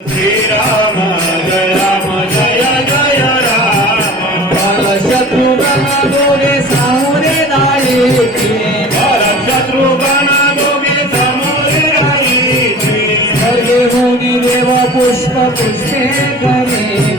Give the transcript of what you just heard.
श्रीराम जय राम जय जय राम शत्रुघ्न दोघे सामोरे धाडीचे शत्रुघ्न दोघे समोरे राहिले सर्वे भोगी देव पुष्प पुष्पे करे